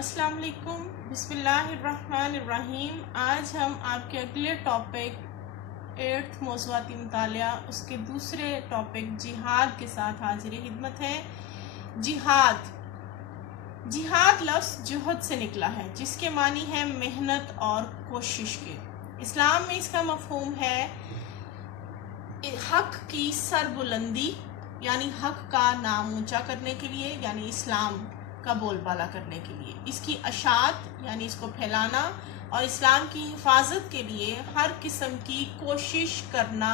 अस्सलाम वालेकुम, बिस्मिल्लाहिर्रहमानिर्रहीम। आज हम आपके अगले टॉपिक 8th मौज़ूआती मुतालिया उसके दूसरे टॉपिक जिहाद के साथ हाजिर खिदमत है। जिहाद जिहाद लफ्ज़ जुहद से निकला है, जिसके मानी है मेहनत और कोशिश के। इस्लाम में इसका मफ़हूम है हक़ की सरबुलंदी, यानी हक़ का नाम ऊंचा करने के लिए, यानी इस्लाम का बोलबाला करने के लिए, इसकी अशात यानी इसको फैलाना और इस्लाम की हिफाजत के लिए हर किस्म की कोशिश करना,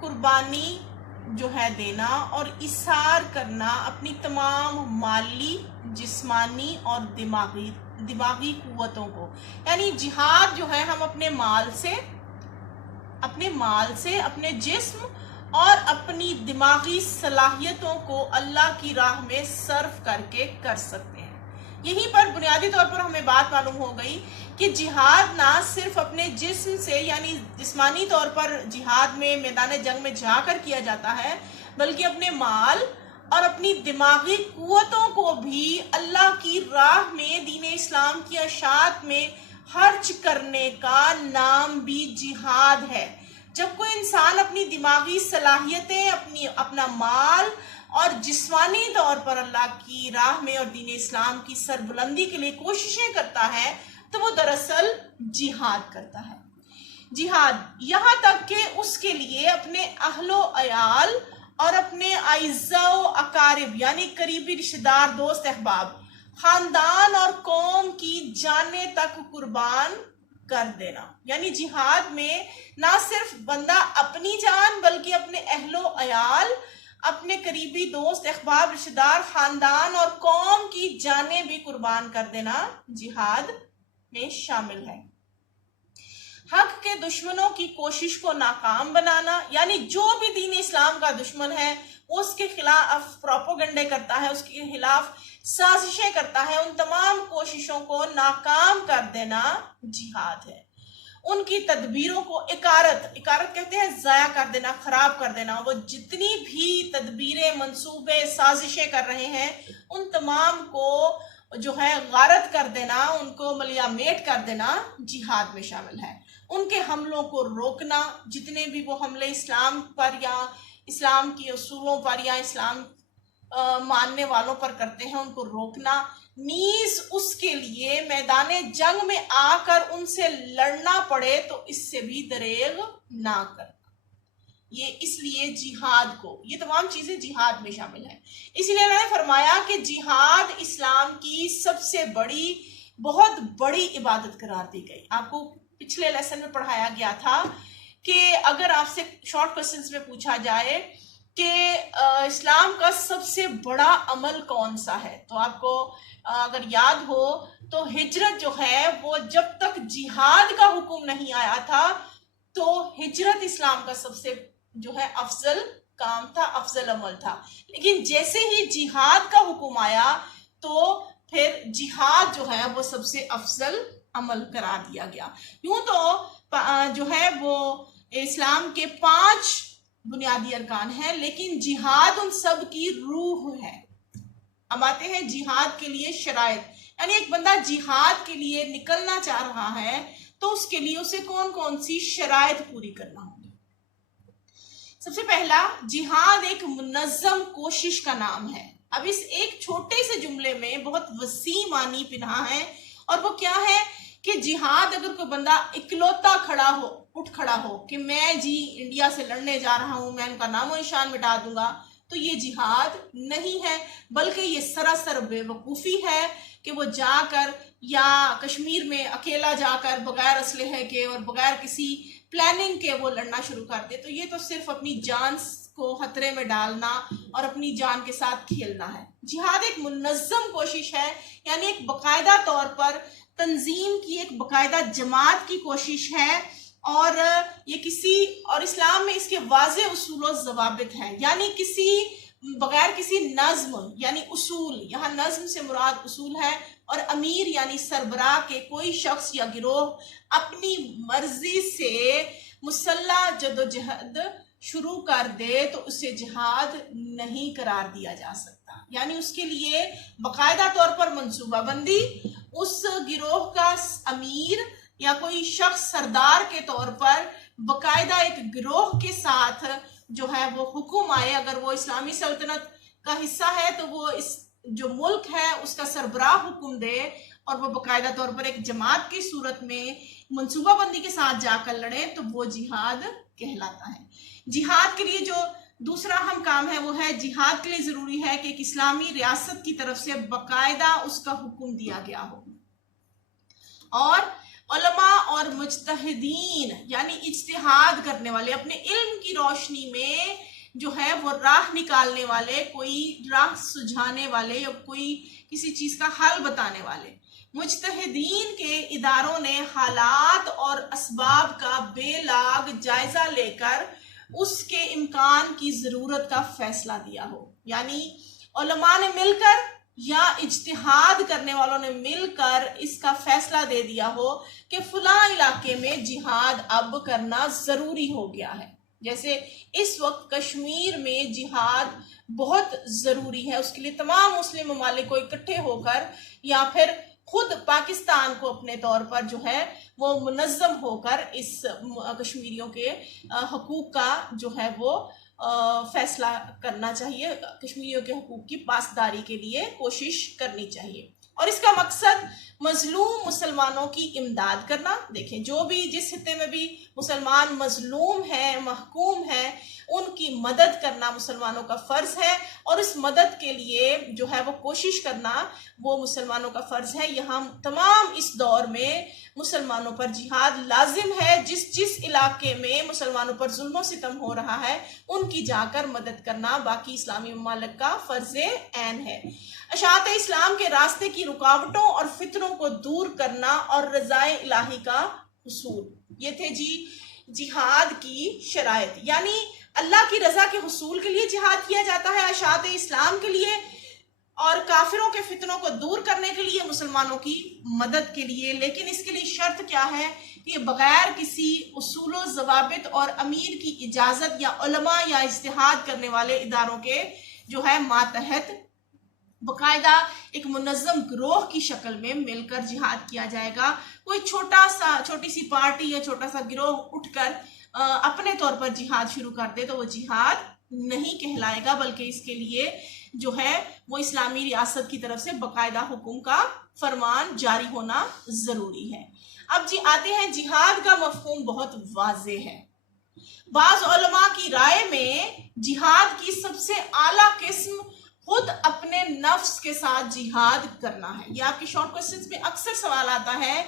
कुर्बानी जो है देना और इसार करना अपनी तमाम माली, जिस्मानी और दिमागी कुव्वतों को। यानी जिहाद जो है हम अपने जिस्म और अपनी दिमागी सलाहियतों को अल्लाह की राह में सर्फ करके कर सकते हैं। यहीं पर बुनियादी तौर पर हमें बात मालूम हो गई कि जिहाद ना सिर्फ अपने जिस्म से यानी जिस्मानी तौर पर जिहाद में मैदान जंग में जाकर किया जाता है, बल्कि अपने माल और अपनी दिमागी कुव्वतों को भी अल्लाह की राह में दीन इस्लाम की अशात में खर्च करने का नाम भी जिहाद है। जब कोई इंसान अपनी दिमागी सलाहियतें, अपना माल और जिस्मानी तौर पर अल्लाह की राह में और दीन इस्लाम की सरबुलंदी के लिए कोशिशें करता है, तो वो दरअसल जिहाद करता है। जिहाद यहाँ तक कि उसके लिए अपने अहलो अयाल और अपने आइज़ो अकारिब यानी करीबी रिश्तेदार, दोस्त अहबाब, खानदान और कौम की जाने तक कुर्बान कर देना। यानी जिहाद में ना सिर्फ बंदा अपनी जान बल्कि अपने अहलो अयाल, अपने करीबी दोस्त अहबाब, रिश्तेदार, खानदान और कौम की जानें भी कुर्बान कर देना जिहाद में शामिल है। हक के दुश्मनों की कोशिश को नाकाम बनाना, यानी जो भी दीन इस्लाम का दुश्मन है उसके खिलाफ प्रोपोगंडे करता है, उसके खिलाफ साजिशें करता है, उन तमाम कोशिशों को नाकाम कर देना जिहाद है। उनकी तदबीरों को इकारत कहते हैं ज़ाया कर देना, खराब कर देना। वो जितनी भी तदबीरें, मंसूबे, साजिशें कर रहे हैं उन तमाम को जो है गारत कर देना, उनको मलियामेट कर देना जिहाद में शामिल है। उनके हमलों को रोकना, जितने भी वो हमले इस्लाम पर या इस्लाम के उसूलों पर या इस्लाम मानने वालों पर करते हैं, उनको रोकना। नीज उसके लिए मैदान जंग में आकर उनसे लड़ना पड़े तो इससे भी दरेग ना करना। ये इसलिए जिहाद को, ये तमाम चीजें जिहाद में शामिल हैं। इसलिए मैंने फरमाया कि जिहाद इस्लाम की सबसे बड़ी, बहुत बड़ी इबादत करार दी गई। आपको पिछले लेसन में पढ़ाया गया था कि अगर आपसे शॉर्ट क्वेश्चंस में पूछा जाए कि इस्लाम का सबसे बड़ा अमल कौन सा है, तो आपको अगर याद हो तो हिजरत जो है वो जब तक जिहाद का हुक्म नहीं आया था तो हिजरत इस्लाम का सबसे जो है अफजल काम था, अफजल अमल था। लेकिन जैसे ही जिहाद का हुक्म आया तो फिर जिहाद जो है वो सबसे अफजल अमल करार दिया गया। यूं तो जो है वो इस्लाम के 5 बुनियादी अरकान है, लेकिन जिहाद उन सब की रूह है। अब आते हैं जिहाद के लिए शराइत, यानी एक बंदा जिहाद के लिए निकलना चाह रहा है तो उसके लिए उसे कौन कौन सी शराइत पूरी करना होगी। सबसे पहला, जिहाद एक मुनज़्ज़म कोशिश का नाम है। अब इस एक छोटे से जुमले में बहुत वसी मानी पिन्हा है, और वो क्या है कि जिहाद अगर कोई बंदा इकलौता उठ खड़ा हो कि मैं जी इंडिया से लड़ने जा रहा हूं, मैं उनका नामो निशान मिटा दूंगा, तो ये जिहाद नहीं है, बल्कि ये सरासर बेवकूफ़ी है कि वो जाकर या कश्मीर में अकेला जाकर बगैर असलहे के और बगैर किसी प्लानिंग के वो लड़ना शुरू कर दे। तो ये तो सिर्फ अपनी जान को खतरे में डालना और अपनी जान के साथ खेलना है। जिहाद एक मुनज़्ज़म कोशिश है, यानी एक बाकायदा तौर पर तंजीम की, एक बाकायदा जमात की कोशिश है, और इस्लाम में इसके वाज़े उसूल और ज़वाबित हैं। यानी बगैर किसी नज़्म यानी उसूल, यहाँ नज़्म से मुराद उसूल है, और अमीर यानी सरबराह के कोई शख्स या गिरोह अपनी मर्जी से मुसल्ला जदोजहद शुरू कर दे तो उसे जिहाद नहीं करार दिया जा सकता। यानी उसके लिए बाकायदा तौर पर मंसूबाबंदी, उस गिरोह का अमीर या कोई शख्स सरदार के तौर पर बाकायदा एक गिरोह के साथ जो है वो हुक्म आए। अगर वो इस्लामी सल्तनत का हिस्सा है तो वो इस जो मुल्क है उसका सरबराह हुक्म दे और वो बाकायदा तौर पर एक जमात की सूरत में मंसूबाबंदी के साथ जाकर लड़े, तो वो जिहाद कहलाता है। जिहाद के लिए जो दूसरा अहम काम है वो है, जिहाद के लिए जरूरी है कि एक इस्लामी रियासत की तरफ से बाकायदा उसका हुक्म दिया गया हो और उलमा और मुज्तहिदीन यानी इज्तिहाद करने वाले, अपने इल्म की रोशनी में जो है वो राह निकालने वाले, कोई राह सुझाने वाले या कोई किसी चीज का हल बताने वाले मुज्तहिदीन के इदारों ने हालात और असबाब का बेलाग जायजा लेकर उसके इम्कान की जरूरत का फैसला दिया हो। यानी उलमा ने मिलकर या इज्तिहाद करने वालों ने मिलकर इसका फैसला दे दिया हो कि फुला इलाके में जिहाद अब करना जरूरी हो गया है। जैसे इस वक्त कश्मीर में जिहाद बहुत जरूरी है, उसके लिए तमाम मुस्लिम ममालिक को इकट्ठे होकर या फिर खुद पाकिस्तान को अपने तौर पर जो है वो मुनज़्ज़म होकर इस कश्मीरियों के हकूक का जो है वो फैसला करना चाहिए, कश्मीरियों के हकूक की पासदारी के लिए कोशिश करनी चाहिए। और इसका मकसद मजलूम मुसलमानों की इमदाद करना। देखें, जो भी जिस हिस्से में भी मुसलमान मजलूम है, महकूम है, उनकी मदद करना मुसलमानों का फर्ज है और इस मदद के लिए जो है वो कोशिश करना वो मुसलमानों का फर्ज है। यहाँ तमाम इस दौर में मुसलमानों पर जिहाद लाजिम है। जिस जिस इलाके में मुसलमानों पर जुल्म सितम हो रहा है उनकी जाकर मदद करना बाकी इस्लामी ममालिक का फर्ज ऐन है। अशात इस्लाम के रास्ते की रुकावटों और फितरों को दूर करना और रज़ाए इलाही का हुसूल, ये थे जी जिहाद की शराइत। यानी अल्लाह की रजा के हुसूल के लिए जिहाद किया जाता है, अशात इस्लाम के लिए और काफिरों के फितनों को दूर करने के लिए, मुसलमानों की मदद के लिए। लेकिन इसके लिए शर्त क्या है कि बगैर किसी उसूल ज़वाबित और अमीर की इजाजत या उलमा या इज्तिहाद करने वाले इदारों के जो है मातहत बाकायदा एक मुनज़्ज़म गिरोह की शक्ल में मिलकर जिहाद किया जाएगा। कोई छोटी सी पार्टी या छोटा सा गिरोह उठकर अपने तौर पर जिहाद शुरू कर दे तो वो जिहाद नहीं कहलाएगा, बल्कि इसके लिए जो है वो इस्लामी रियासत की तरफ से बाकायदा हुक्म का फरमान जारी होना जरूरी है। अब जी आते हैं, जिहाद का मफहूम बहुत वाज़े है। बाज़ उलमा की राय में जिहाद की सबसे आला किस्म खुद अपने नफ्स के साथ जिहाद करना है। यह आपके शॉर्ट क्वेश्चंस में अक्सर सवाल आता है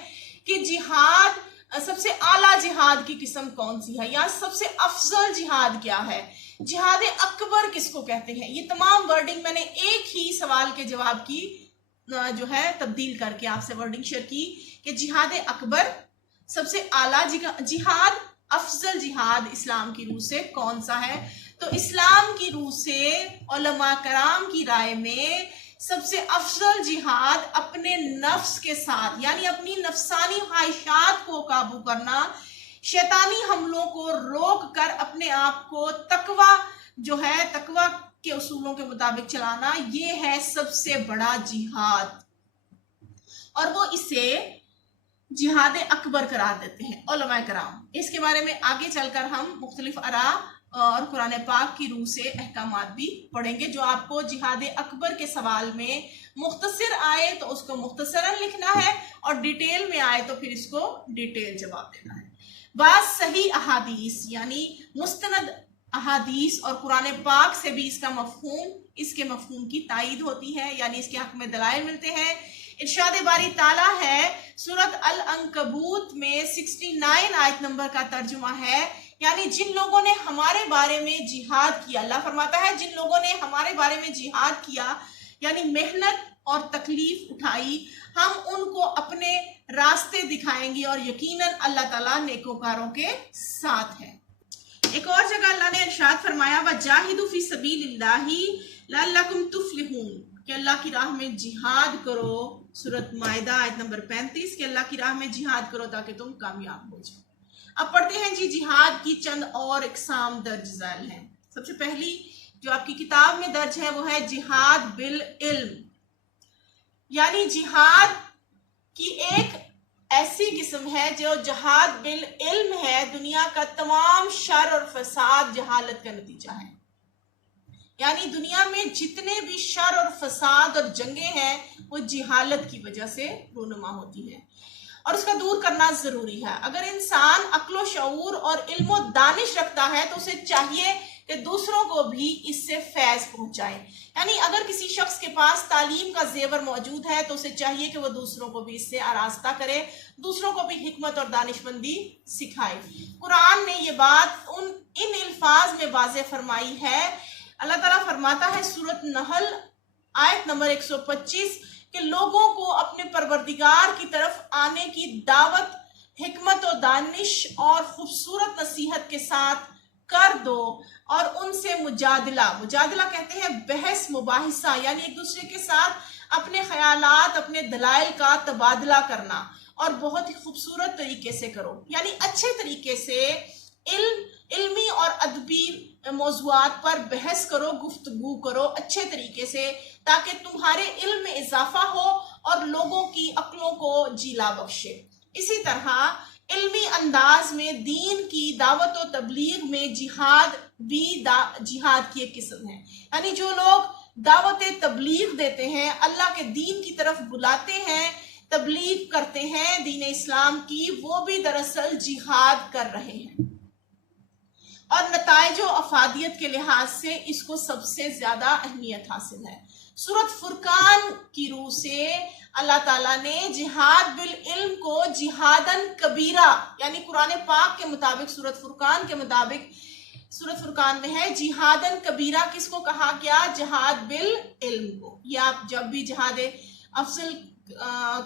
कि जिहाद सबसे आला जिहाद की किस्म कौन सी है या सबसे अफजल जिहाद क्या है, जिहाद अकबर किसको कहते हैं। ये तमाम वर्डिंग मैंने एक ही सवाल के जवाब की जो है तब्दील करके आपसे वर्डिंग शेयर की कि जिहाद अकबर सबसे आला जिहाद, अफजल जिहाद इस्लाम की रूह से कौन सा है। तो इस्लाम की रूह से उलमा कराम की राय में सबसे अफजल जिहाद अपने नफ्स के साथ यानी अपनी नफसानी ख्वाहिशात को काबू करना, शैतानी हमलों को रोक कर अपने आप को तकवा जो है तकवा के उसूलों के मुताबिक चलाना, ये है सबसे बड़ा जिहाद। और वो इसे जिहाद अकबर करार देते हैं उलमा कराम। इसके बारे में आगे चलकर हम मुख्तलिफ आरा और कुरान पाक की रूह से अहकामात भी पढ़ेंगे। जो आपको जिहाद अकबर के सवाल में मुख्तसर आए तो उसको मुख्तसरन लिखना है और डिटेल में आए तो फिर इसको डिटेल जवाब देना है। बात सही अहादीस यानी मुस्तनद अहादीस और कुरान पाक से भी इसके मफहूम की तायीद होती है, यानी इसके हक में दलाइल मिलते हैं। इरशाद बारी ताला है सूरत अल अंकबूत में 69 आयत नंबर का तर्जुमा है, यानी जिन लोगों ने हमारे बारे में जिहाद किया, अल्लाह फरमाता है जिन लोगों ने हमारे बारे में जिहाद किया यानी मेहनत और तकलीफ उठाई, हम उनको अपने रास्ते दिखाएंगे और यकीनन अल्लाह ताला नेकोकारों के साथ है। एक और जगह अल्लाह ने इरशाद फरमाया वजाहिदू फी सबीलिल्लाहि लअल्लकुम तुफ्लिहून, कि अल्लाह की राह में जिहाद करो। सूरत माइदा आयत नंबर 35 कि अल्लाह की राह में जिहाद करो ताकि तुम कामयाब हो जाओ। अब पढ़ते हैं जी जिहाद की चंद और इकसाम दर्ज झैल हैं। सबसे पहली जो आपकी किताब में दर्ज है वो है जिहाद बिल इल्म, यानी जिहाद की एक ऐसी किस्म है जो जिहाद बिल इल्म है। दुनिया का तमाम शर और फसाद जहालत का नतीजा है, यानी दुनिया में जितने भी शर और फसाद और जंगें हैं वो जिहालत की वजह से रूनुमा होती है और उसका दूर करना जरूरी है। अगर इंसान अक्लो शऊर और इल्मो दानिश रखता है तो उसे चाहिए कि दूसरों को भी इससे फैज पहुंचाए, यानी अगर किसी शख्स के पास तालीम का जेवर मौजूद है तो उसे चाहिए कि वह दूसरों को भी इससे आरास्ता करे, दूसरों को भी हिकमत और दानिशमंदी सिखाए। कुरान ने ये बात इन अल्फाज में वाज़ेह फरमाई है। अल्लाह ताला फरमाता है सूरत नहल आयत नंबर 125 कि लोगों को अपने परवरदिगार की तरफ आने की दावत हिकमत और दानिश और खूबसूरत नसीहत के साथ कर दो और उनसे मुजादिला कहते हैं बहस मुबाहिसा, यानी एक दूसरे के साथ अपने ख्यालात अपने दलाइल का तबादला करना और बहुत ही खूबसूरत तरीके से करो, यानी अच्छे तरीके से इल्मी और अदबी मौज़ूआत पर बहस करो, गुफ्तगू करो अच्छे तरीके से, ताकि तुम्हारे इल्म में इजाफा हो और लोगों की अक्लों को जीला बख्शे। इसी तरह इल्मी अंदाज में दीन की दावत और तबलीग में जिहाद भी जिहाद की एक किस्म है, यानी जो लोग दावत तबलीग देते हैं, अल्लाह के दीन की तरफ बुलाते हैं, तबलीग करते हैं दीन इस्लाम की, वो भी दरअसल जिहाद कर रहे हैं और नताइज और अफादियत के लिहाज से इसको सबसे ज्यादा अहमियत हासिल है। सूरत फुरकान की रूह से अल्लाह ताला ने जिहाद बिल इल्म को जिहादन कबीरा, यानी कुरान पाक के मुताबिक सूरत फुरकान के मुताबिक सूरत फुरकान में है जिहादन कबीरा किसको कहा गया? जिहाद बिल इल्म को। या आप जब भी जिहाद अफजल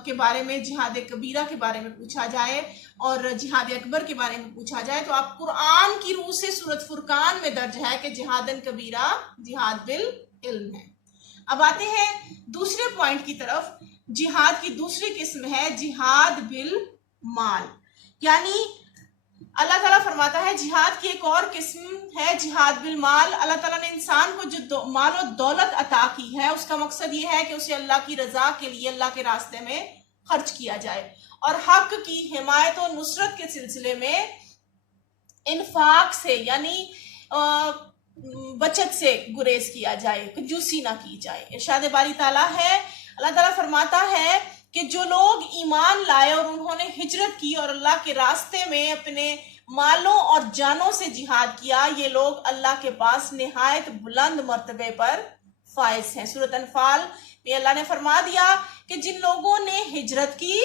के बारे में, जिहाद कबीरा के बारे में पूछा जाए और जिहाद अकबर के बारे में पूछा जाए तो आप कुरान की रूह से सूरत फुरकान में दर्ज है कि जिहादन कबीरा जिहाद बिल इल्म है। अब आते हैं दूसरे पॉइंट की तरफ। जिहाद की दूसरी किस्म है जिहाद बिल माल, यानी अल्लाह ताला फरमाता है जिहाद की एक और किस्म है जिहाद बिल माल। अल्लाह ताला ने इंसान को जो माल और दौलत अता की है उसका मकसद ये है कि उसे अल्लाह की रजा के लिए अल्लाह के रास्ते में खर्च किया जाए और हक की हिमायत और नुसरत के सिलसिले में इन्फाक से, यानी बचत से गुरेज किया जाए, कंजूसी ना की जाए। इरशाद बारी ताला है, अल्लाह ताला फरमाता है कि जो लोग ईमान लाए और उन्होंने हिजरत की और अल्लाह के रास्ते में अपने मालों और जानों से जिहाद किया, ये लोग अल्लाह के पास निहायत बुलंद मर्तबे पर फाइज हैं। सूरत अनफाल में अल्लाह ने फरमा दिया कि जिन लोगों ने हिजरत की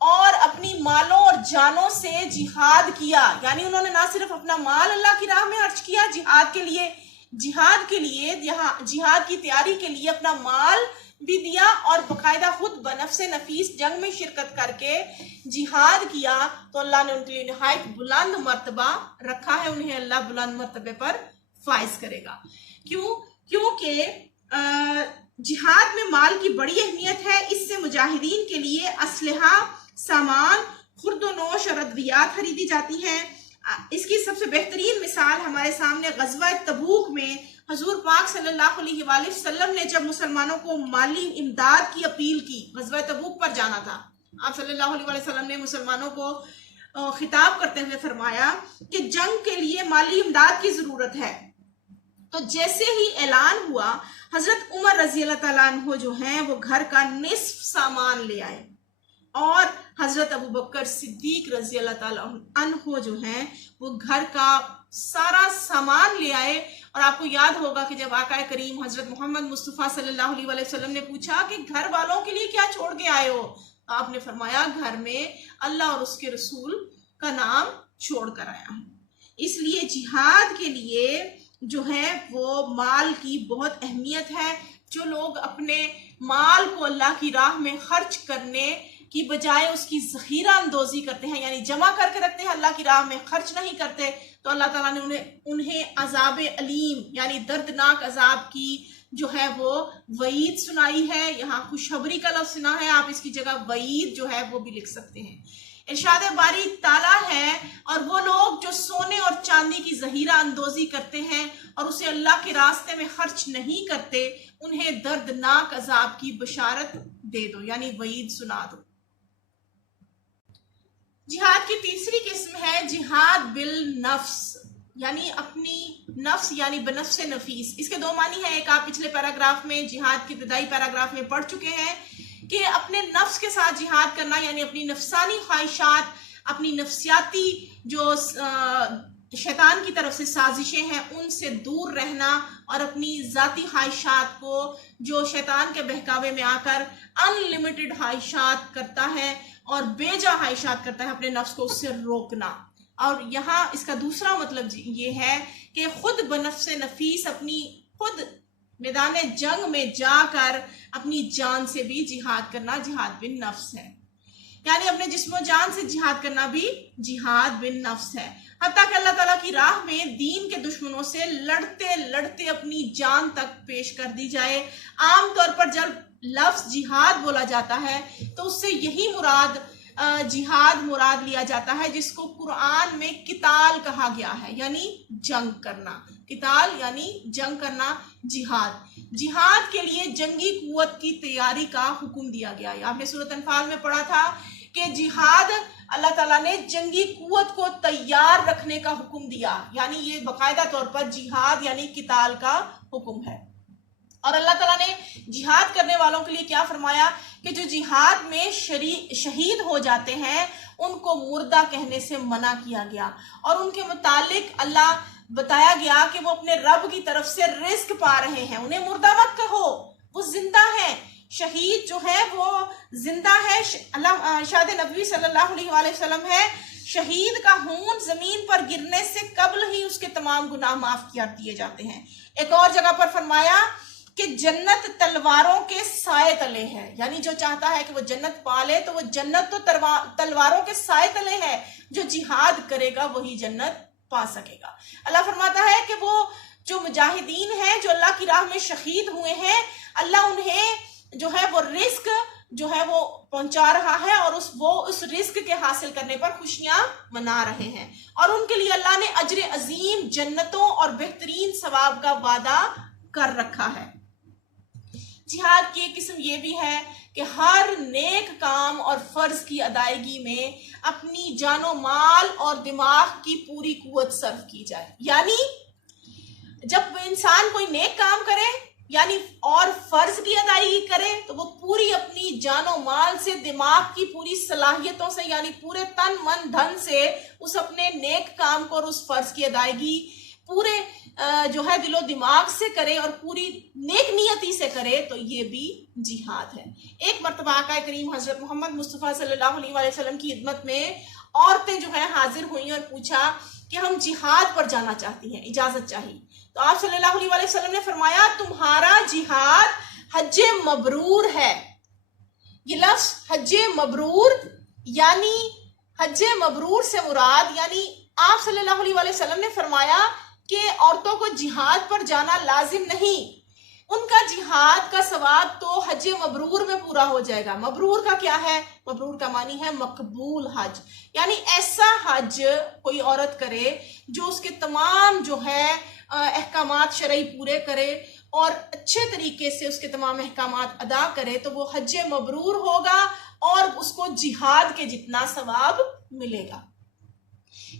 और अपनी मालों और जानों से जिहाद किया, यानी उन्होंने ना सिर्फ अपना माल अल्लाह की राह में खर्च किया जिहाद के लिए, जिहाद की तैयारी के लिए अपना माल भी दिया और बाकायदा खुद बनफ्से नफीस जंग में शिरकत करके जिहाद किया, तो अल्लाह ने उनके लिए निहायत बुलंद मर्तबा रखा है, उन्हें अल्लाह बुलंद मर्तबे पर फाइज करेगा। क्योंकि जिहाद में माल की बड़ी अहमियत है। इससे मुजाहिदीन के लिए असलहा, सामान, खुर्दोनोश और अद्वियात खरीदी जाती हैं। इसकी सबसे बेहतरीन मिसाल हमारे सामने गज़वा तबूक में हजूर पाक सल्लल्लाहु अलैहि वसल्लम ने जब मुसलमानों को माली इमदाद की अपील की, गज़वा तबूक पर जाना था, आप सल्लल्लाहु अलैहि वसल्लम ने मुसलमानों को खिताब करते हुए फरमाया कि जंग के लिए माली इमदाद की जरूरत है। तो जैसे ही ऐलान हुआ, हजरत उमर रजी अल्लाह ताला अन्हो जो हैं वो घर का निस्फ सामान ले आए और हजरत अबू बकर सिद्दीक रजी अल्लाह ताला अन्हो जो हैं वो घर का सारा सामान ले आए। और आपको याद होगा कि जब आका करीम हजरत मोहम्मद मुस्तफ़ा सल्लल्लाहु अलैहि वसल्लम ने पूछा कि घर वालों के लिए क्या छोड़ के आए हो, तो आपने फरमाया घर में अल्लाह और उसके रसूल का नाम छोड़ कर आया हूँ। इसलिए जिहाद के लिए जो है वो माल की बहुत अहमियत है। जो लोग अपने माल को अल्लाह की राह में खर्च करने की बजाय उसकी ज़ख़ीरा अंदोज़ी करते हैं, यानी जमा करके रखते हैं, अल्लाह की राह में खर्च नहीं करते, तो अल्लाह ताला ने उन्हें अज़ाब अलीम यानी दर्दनाक अज़ाब की जो है वो वईद सुनाई है। यहाँ खुशखबरी का लफ्ज सुना है, आप इसकी जगह वईद जो है वो भी लिख सकते हैं। इरशाद बारी ताला है, और वो लोग जो सोने और चांदी की जहीरा अंदोजी करते हैं और उसे अल्लाह के रास्ते में खर्च नहीं करते, उन्हें दर्दनाक अजाब की बशारत दे दो, यानी वईद सुना दो। जिहाद की तीसरी किस्म है जिहाद बिल नफ्स, यानी अपनी नफ्स यानी बनफ्स नफीस। इसके दो मानी हैं। एक आप पिछले पैराग्राफ में, जिहाद के इब्तदाई पैराग्राफ में पढ़ चुके हैं कि अपने नफ्स के साथ जिहाद करना, यानी अपनी नफसानी ख्वाहिशात, अपनी नफ्सियाती जो शैतान की तरफ से साजिशें हैं उनसे दूर रहना, और अपनी जाती ख्वाहिशात को जो शैतान के बहकावे में आकर अनलिमिटेड ख्वाहिशात करता है और बेजा ख्वाहिशात करता है, अपने नफ्स को उससे रोकना। और यहाँ इसका दूसरा मतलब ये है कि खुद बनफ्स नफीस, अपनी खुद मैदान जंग में जाकर अपनी जान से भी जिहाद करना जिहाद बिन नफ्स है, यानी अपने जिस्म जान से जिहाद करना भी जिहाद बिन नफ्स है। हत्ता कि अल्लाह ताला की राह में दीन के दुश्मनों से लड़ते लड़ते अपनी जान तक पेश कर दी जाए। आमतौर पर जब लफ्ज जिहाद बोला जाता है तो उससे यही जिहाद मुराद लिया जाता है जिसको कुरान में किताल कहा गया है, यानी जंग करना। किताल यानी जंग करना, जिहाद के लिए जंगी कुव्वत की तैयारी का हुक्म दिया गया है। आपने सूरत अनफाल में पढ़ा था कि जिहाद अल्लाह ताला ने जंगी कुव्वत को तैयार रखने का हुक्म दिया, यानी ये बाकायदा तौर पर जिहाद यानी किताल का हुक्म है। और अल्लाह ताला ने जिहाद करने वालों के लिए क्या फरमाया कि जो जिहाद में शहीद हो जाते हैं उनको मुर्दा कहने से मना किया गया, और उनके मुतालिक अल्लाह बताया गया कि वो अपने रब की तरफ से रिस्क पा रहे हैं। उन्हें मुर्दा मत कहो, वो जिंदा है। शहीद जो है वो जिंदा है। शाद नबी सल्लल्लाहु अलैहि वसल्लम है, शहीद का खून जमीन पर गिरने से कबल ही उसके तमाम गुनाह माफ किया दिए जाते हैं। एक और जगह पर फरमाया कि जन्नत तलवारों के साए तले है, यानी जो चाहता है कि वो जन्नत पाले तो वो जन्नत तो तलवारों के साए तले है, जो जिहाद करेगा वही जन्नत पा सकेगा। अल्लाह फरमाता है कि वो जो मुजाहिदीन हैं जो अल्लाह की राह में शहीद हुए हैं, अल्लाह उन्हें जो है वो रिस्क जो है वो पहुंचा रहा है, और उस रिस्क के हासिल करने पर खुशियां मना रहे हैं, और उनके लिए अल्लाह ने अजर अजीम जन्नतों और बेहतरीन सवाब का वादा कर रखा है। जिहाद की एक किस्म ये भी है कि हर नेक काम और फर्ज की अदायगी में अपनी जानो माल और दिमाग की पूरी कुव्वत सर्व की जाए, यानी जब इंसान कोई नेक काम करे यानी और फर्ज की अदायगी करे तो वो पूरी अपनी जानो माल से, दिमाग की पूरी सलाहियतों से, यानी पूरे तन मन धन से उस अपने नेक काम को और उस फर्ज की अदायगी पूरे जो है दिलो दिमाग से करे और पूरी नेक नियति से करे, तो ये भी जिहाद है। एक मर्तबा आका करीम हजरत मोहम्मद मुस्तफ़ा सल्लल्लाहु अलैहि वसल्लम की खिदमत में औरतें जो है हाजिर हुई और पूछा कि हम जिहाद पर जाना चाहती हैं, इजाजत चाहिए। तो आप सल्लल्लाहु अलैहि वसल्लम ने फरमाया तुम्हारा जिहाद हज्जे मबरूर है। ये लफ्ज हज्जे मबरूर यानी हज्जे मबरूर से मुराद, यानी आप सल्लल्लाहु अलैहि वसल्लम ने फरमाया कि औरतों को जिहाद पर जाना लाजिम नहीं, उनका जिहाद का सवाब तो हज मबरूर में पूरा हो जाएगा। मबरूर का क्या है? मबरूर का मानी है मकबूल हज, यानी ऐसा हज कोई औरत करे जो उसके तमाम जो है अहकामात शरई पूरे करे और अच्छे तरीके से उसके तमाम अहकामात अदा करे, तो वो हज मबरूर होगा और उसको जिहाद के जितना सवाब मिलेगा।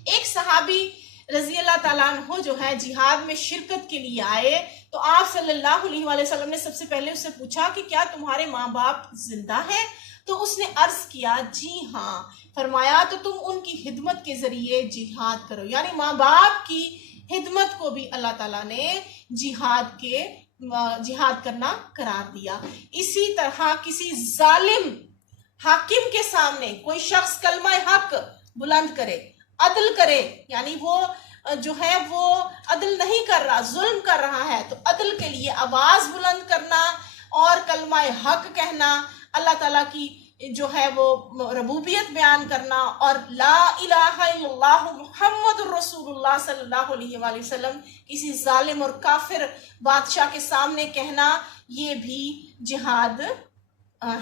एक सहाबी रजी अल्लाह ताला अन्हु जो है जिहाद में शिरकत के लिए आए, तो आप सल्लल्लाहु अलैहि वसल्लम ने सबसे पहले उससे पूछा कि क्या तुम्हारे माँ बाप जिंदा हैं? तो उसने अर्ज किया जी हाँ। फरमाया तो तुम उनकी खिदमत के जरिए जिहाद करो, यानी माँ बाप की खिदमत को भी अल्लाह ताला ने जिहाद करना करार दिया। इसी तरह किसी जालिम हाकिम के सामने कोई शख्स कलमा हक बुलंद करे, अदल करे, यानी वो जो है वो अदल नहीं कर रहा, जुल्म कर रहा है, तो अदल के लिए आवाज बुलंद करना और कलमा हक कहना, अल्लाह ताला की जो है वो रबूबियत बयान करना और ला इलाहा इल्लल्लाह मुहम्मदुर रसूलुल्लाह सल्लल्लाहु अलैहि वसल्लम किसी जालिम और काफिर बादशाह के सामने कहना, ये भी जिहाद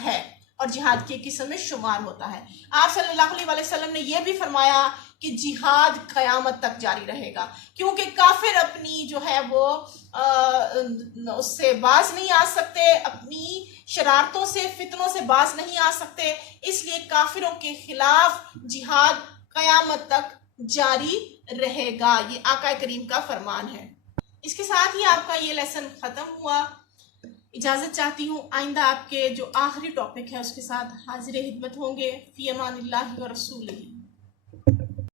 है और जिहाद की किस्म में शुमार होता है। आप सल्लल्लाहु अलैहि वसल्लम ने यह भी फरमाया कि जिहाद क़यामत तक जारी रहेगा, क्योंकि काफिर अपनी जो है वो उससे बाज नहीं आ सकते, अपनी शरारतों से फितनों से बाज नहीं आ सकते, इसलिए काफिरों के खिलाफ जिहाद क़यामत तक जारी रहेगा। ये आका करीम का फरमान है। इसके साथ ही आपका ये लेसन खत्म हुआ। इजाजत चाहती हूँ, आइंदा आपके जो आखिरी टॉपिक है उसके साथ हाजिर खिदमत होंगे। फी अमानिल्लाहि व रसूलिही।